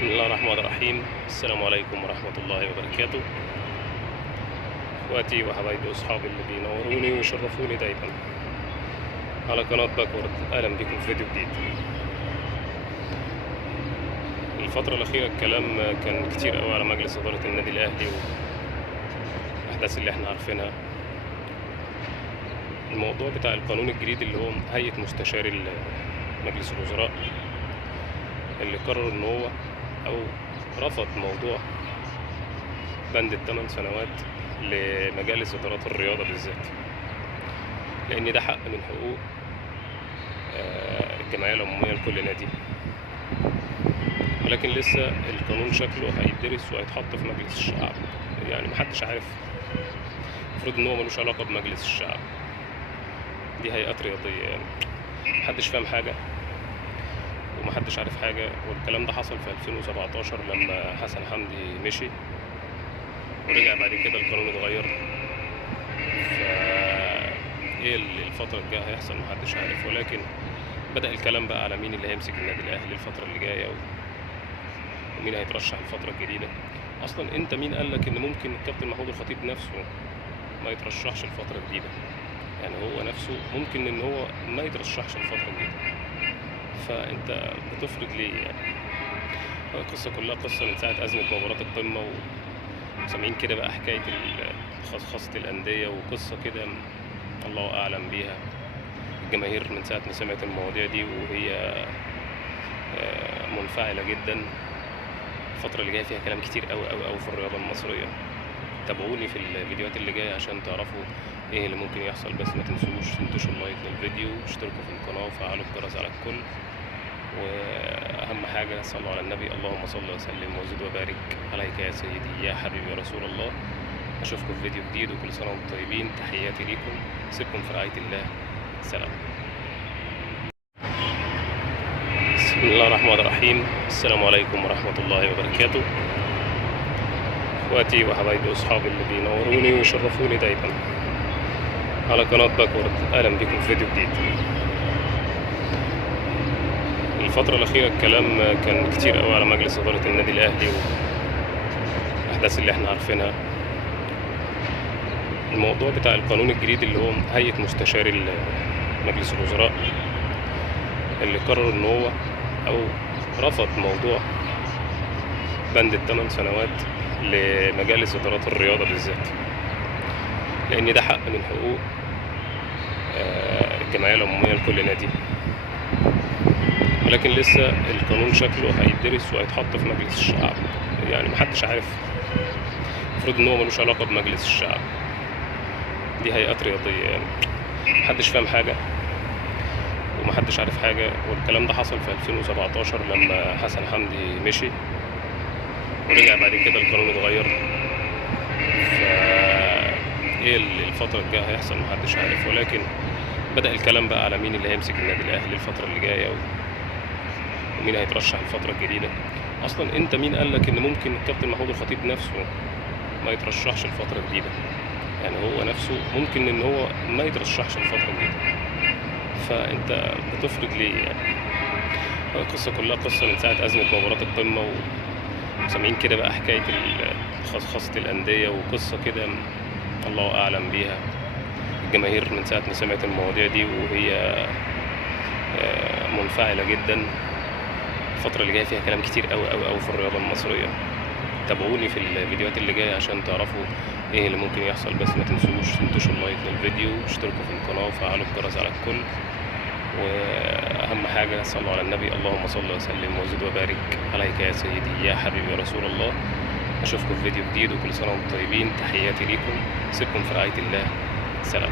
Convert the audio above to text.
بسم الله الرحمن الرحيم. السلام عليكم ورحمة الله وبركاته. اخواتي وحبايبي واصحابي اللي بينوروني ويشرفوني دايما على قناة باكورد، اهلا بكم في فيديو جديد. الفترة الأخيرة الكلام كان كتير قوي على مجلس إدارة النادي الأهلي والأحداث اللي احنا عارفينها. الموضوع بتاع القانون الجديد اللي هو هيئة مستشاري مجلس الوزراء اللي قرر ان هو او رفض موضوع بند ال8 سنوات لمجالس ادارات الرياضه بالذات، لان ده حق من حقوق الجمعيه العموميه لكل نادي، ولكن لسه القانون شكله هيدرس وهيتحط في مجلس الشعب. يعني محدش عارف، المفروض ان هو ملوش علاقه بمجلس الشعب، دي هيئات رياضيه، يعني محدش فاهم حاجه ومحدش عارف حاجة. والكلام ده حصل في 2017 لما حسن حمدي مشي ورجع بعد كده القانون اتغير. ايه اللي الفترة الجاية هيحصل محدش عارف، ولكن بدأ الكلام بقى على مين اللي هيمسك النادي الأهلي الفترة اللي جاية ومين هيترشح الفترة الجديدة. أصلا أنت مين قالك إن ممكن الكابتن محمود الخطيب نفسه ما يترشحش الفترة الجديدة؟ يعني هو نفسه ممكن إن هو ما يترشحش الفترة الجديدة، فانت بتفرض ليه؟ يعني القصه كلها قصه من ساعه ازمه مباراه القمه، وسامعين كده بقى حكايه خاصه الانديه وقصه كده الله اعلم بيها. الجماهير من ساعه ما سمعت المواضيع دي وهي منفعله جدا. الفتره اللي جايه فيها كلام كتير قوي قوي قوي في الرياضه المصريه. تابعوني في الفيديوهات اللي جايه عشان تعرفوا ايه اللي ممكن يحصل، بس ما تنسوش تنتشروا اللايك للفيديو واشتركوا في القناه وفعلوا الجرس على الكل. واهم حاجه صلوا على النبي، اللهم صل وسلم وزد وبارك عليك يا سيدي يا حبيبي يا رسول الله. اشوفكم في فيديو جديد وكل سنه وانتم طيبين. تحياتي ليكم، سيبكم في رعايه الله. سلام. بسم الله الرحمن الرحيم. السلام عليكم ورحمه الله وبركاته. اخواتي وحبايبي واصحابي اللي بينوروني ويشرفوني دايما على قناة باكورد، اهلا بكم في فيديو جديد. الفترة الأخيرة الكلام كان كتير قوي على مجلس إدارة النادي الأهلي والأحداث اللي احنا عارفينها. الموضوع بتاع القانون الجديد اللي هو هيئة مستشاري مجلس الوزراء اللي قرر ان هو او رفض موضوع بند ال8 سنوات لمجالس إدارات الرياضة بالذات، لأن ده حق من حقوق الجمعية العمومية لكل نادي، ولكن لسه القانون شكله هيدرس وهيتحط في مجلس الشعب. يعني محدش عارف، المفروض ان هو ملوش علاقة بمجلس الشعب، دي هيئات رياضية، يعني محدش فاهم حاجة ومحدش عارف حاجة. والكلام ده حصل في 2017 لما حسن حمدي مشي ورجع بعد كده القانون اتغير. ايه اللي الفترة الجاية هيحصل محدش عارف، ولكن بدأ الكلام بقى على مين اللي هيمسك النادي الأهلي الفترة اللي جاية ومين هيترشح الفترة الجديدة. أصلا أنت مين قالك إن ممكن الكابتن محمود الخطيب نفسه ما يترشحش الفترة الجديدة؟ يعني هو نفسه ممكن إن هو ما يترشحش الفترة الجديدة، فأنت بتفرض ليه؟ يعني القصة كلها قصة من ساعة أزمة مباراة القمة، وسامعين كده بقى حكاية خاصة الأندية وقصة كده الله أعلم بيها. الجماهير من ساعة ما سمعت المواضيع دي وهي منفعلة جدا. الفترة اللي جاية فيها كلام كتير قوي قوي قوي في الرياضة المصرية. تابعوني في الفيديوهات اللي جاية عشان تعرفوا ايه اللي ممكن يحصل، بس ما تنسوش تنتشروا اللايك للفيديو واشتركوا في القناة وفعلوا الجرس على الكل. واهم حاجة صلوا على النبي، اللهم صل وسلم وزد وبارك عليك يا سيدي يا حبيبي يا رسول الله. اشوفكم في فيديو جديد وكل سنة وانتم طيبين. تحياتي ليكم، سيبكم في رعاية الله. سلام.